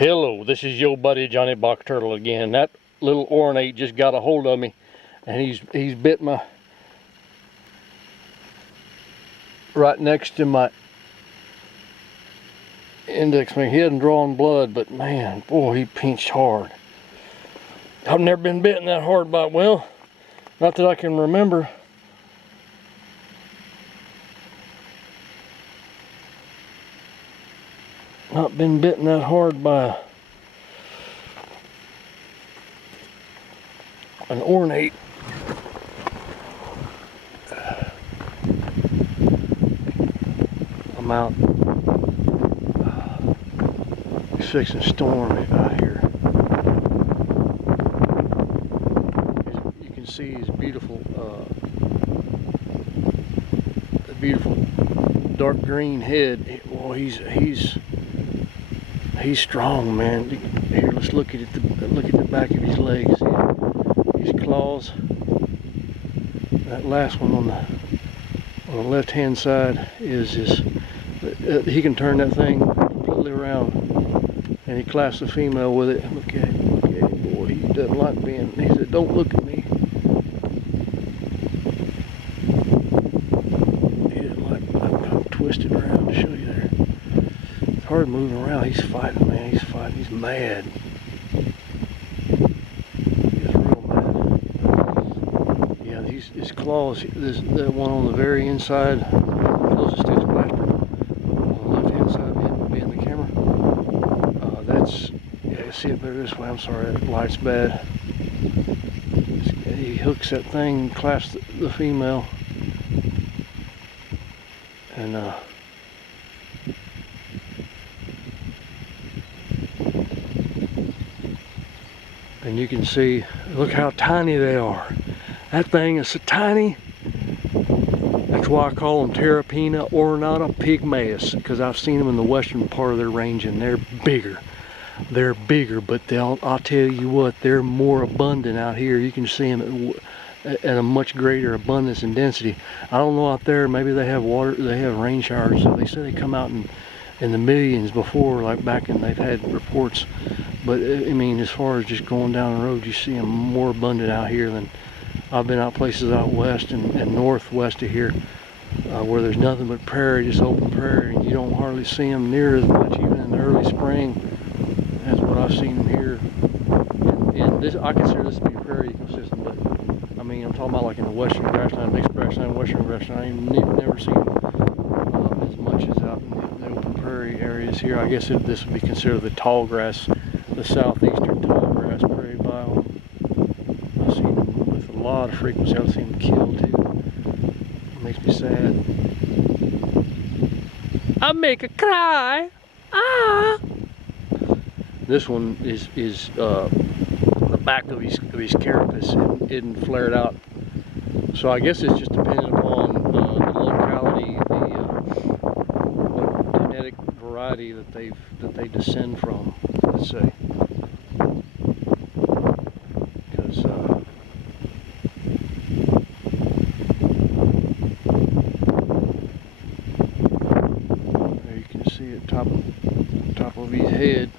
Hello, this is your buddy Johnny Box Turtle again. That little ornate just got a hold of me, and he's bit my right next to my index finger. He hadn't drawn blood, but man, boy, he pinched hard. I've never been bitten that hard by, well, not that I can remember. Not been bitten that hard by an ornate. I'm out. It's fixing to storm out here. You can see his beautiful, dark green head. Well, he's strong, man. Here, let's look at the back of his legs. His claws. That last one on the left hand side is his. He can turn that thing completely around, and he clasps the female with it. Look at him, boy. He doesn't like being. He said, "Don't look at me." He didn't like. I'm twisted around to show you there. It's hard moving around. He's fighting, man. He's fighting. He's mad. He's real mad. Yeah, his claws. That one on the very inside, closest to his blaster, on the left hand side, being the camera. That's, yeah, I see it better this way. I'm sorry, that light's bad. He hooks that thing, clasps the female, and you can see, look how tiny they are. That thing is so tiny. That's why I call them Terrapina ornata pygmaeus, because I've seen them in the western part of their range, and they're bigger. They're bigger, but I'll tell you what, they're more abundant out here. You can see them at a much greater abundance and density. I don't know out there, maybe they have water, they have rain showers, so they say they come out in the millions before, like back in, they've had reports. But I mean, as far as just going down the road, you see them more abundant out here than I've been out places out west and northwest of here, where there's nothing but prairie, just open prairie, and you don't hardly see them near as much, even in the early spring, as what I've seen them here. And this, I consider this to be a prairie ecosystem, but I mean, I'm talking about like in the western grassland, mixed grassland, western grassland. I've never seen them as much as out in the open prairie areas here. I guess this would be considered the tall grass, the southeastern tall grass prairie biome. I've seen them with a lot of frequency. I've seen them killed too. It makes me sad. I make a cry. Ah. This one is the back of his carapace isn't flared out. So I guess it's just dependent upon the locality, the genetic variety that they descend from. Let's say, because there you can see it top of his head.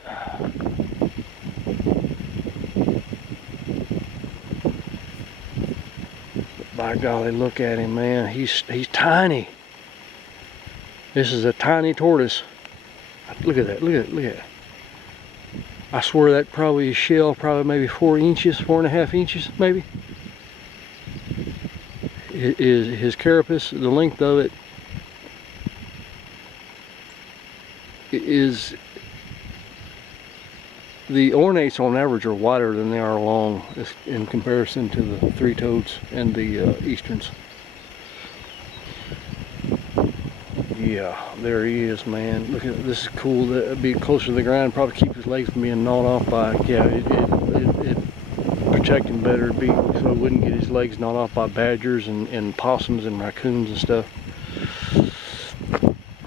By golly, look at him, man. He's tiny. This is a tiny tortoise. Look at that. Look at it. I swear that probably his shell, probably maybe 4 inches, 4.5 inches, maybe. His carapace, the length of it is, the ornates on average are wider than they are long in comparison to the three-toads and the easterns. Yeah, there he is, man. Look at this, is cool. That'd be closer to the ground, probably keep his legs from being gnawed off by. Yeah, it protect him better, so he wouldn't get his legs gnawed off by badgers and possums and raccoons and stuff.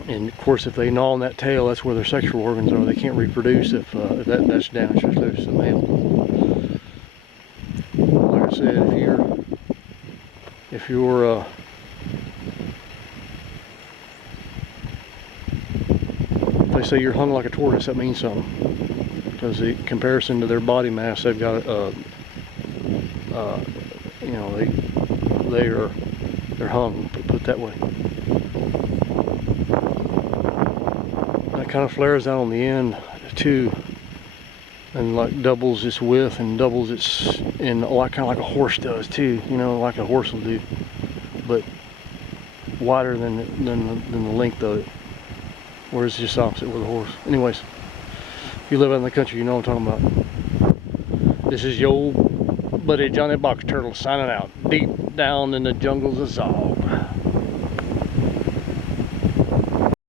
And of course, if they gnaw on that tail, that's where their sexual organs are. They can't reproduce if that's damaged to the male. Like I said, if you're they say you're hung like a tortoise, that means something. because in comparison to their body mass, they've got you know, they're hung, put it that way. That kind of flares out on the end too, and like doubles its width and doubles its in kind of like a horse does too. You know, like a horse will do, but wider than the length of it. Whereas it's just opposite with a horse. Anyways, if you live out in the country, you know what I'm talking about. This is your buddy Johnny Box Turtle signing out deep down in the jungles of Zog.